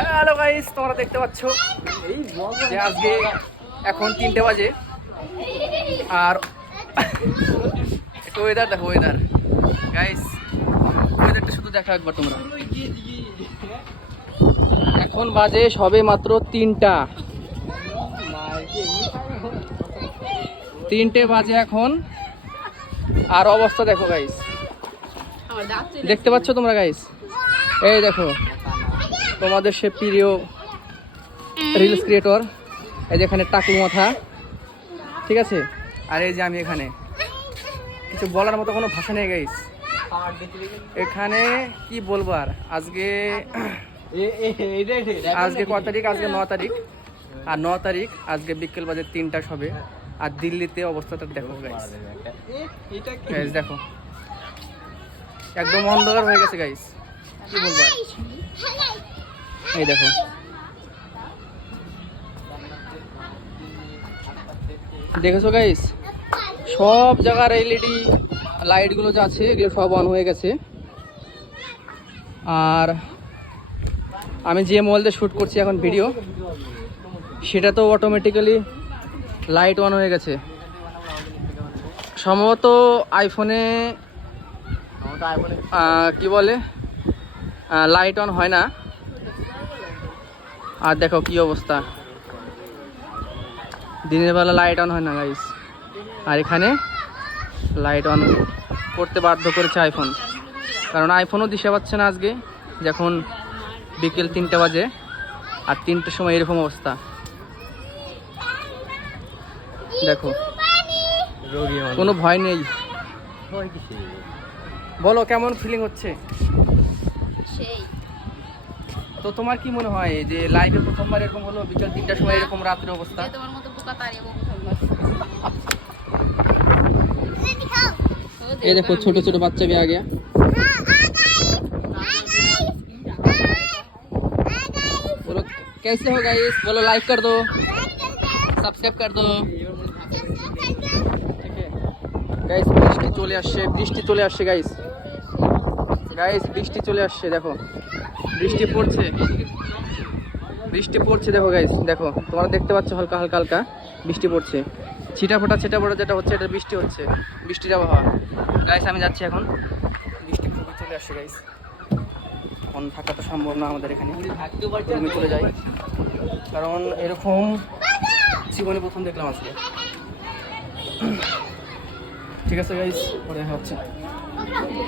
Hello guys, তোমরা দেখতে পাচ্ছ যে আজকে এখন 3টে বাজে আর একটু ওয়েদার দেখো। ওয়েদার গাইস, ওয়েদারটা শুধু দেখো একবার তোমরা। এখন বাজে সবে মাত্র 3টে বাজে এখন। আর অবস্থা দেখো গাইস, দেখতে পাচ্ছ তোমরা গাইস? এই দেখো তোমাদের সে প্রিয় রিলস ক্রিয়েটর, এই যে এখানে টাকলু মাথা, ঠিক আছে? আর এই যে আমি এখানে, কিছু বলার মতো কোনো ভাষা নেই গাইস। এখানে কি বলবো আর, আজকে কত তারিখ? আজকে 9 তারিখ। আর 9 তারিখ আজকে বিকেল বাজে 3টা সবে। আর দিল্লিতে অবস্থাটা দেখো গাইস, দেখো একদম অন্ধকার হয়ে গেছে গাইস, কি বলবো আর। এই দেখো দেখেছো গাইস, সব জায়গার এলইডি লাইট গুলো যা আছে এগুলো সব অন হয়ে গেছে। আর আমি যে মোবাইলতে শ্যুট করছি এখন ভিডিও, সেটা তো অটোমেটিক্যালি লাইট অন হয়ে গেছে। সম্ভবত আইফোনে কি বলে, লাইট অন হয় না। আর দেখো কি অবস্থা, দিনের বেলা লাইট অন হয় না গাইস। আর এখানে লাইট অন করতে বাধ্য করেছে আইফোন, কারণ আইফোনও দিশা পাচ্ছে না আজকে, যখন বিকেল 3টা বাজে আর 3টের সময় এরকম অবস্থা। দেখো কোনো ভয় নেই। বলো কেমন ফিলিং হচ্ছে? তো তোমার কি মনে হয় যে লাইভে প্রথমবার এরকম হলো, বিকেল 3টার সময় এরকম রাত্রে অবস্থা? এই দেখো ছোট ছোট বাচ্চা भी आ गया। बोलो कैसे हो गाइस, बोलो लाइक कर दो, सब्सक्राइब कर दो। গাইস বৃষ্টি চলে আসছে, বৃষ্টি চলে আসছে গাইস। গাইস বৃষ্টি চলে আসছে, দেখো বৃষ্টি পড়ছে, বৃষ্টি পড়ছে দেখো গাইস। দেখো তোমরা দেখতে পাচ্ছ হালকা হালকা হালকা বৃষ্টি পড়ছে, ছিটা ফোটা যেটা হচ্ছে এটা বৃষ্টি হচ্ছে, বৃষ্টির আবহাওয়া। গাইস আমি যাচ্ছি এখন, বৃষ্টি খুবই চলে আসছে গাইস। এখন থাকা তো সম্ভব না আমাদের এখানে, আমি চলে যাই, কারণ এরকম জীবনে প্রথম দেখলাম আজকে। ঠিক আছে গাইস, পরে হচ্ছে।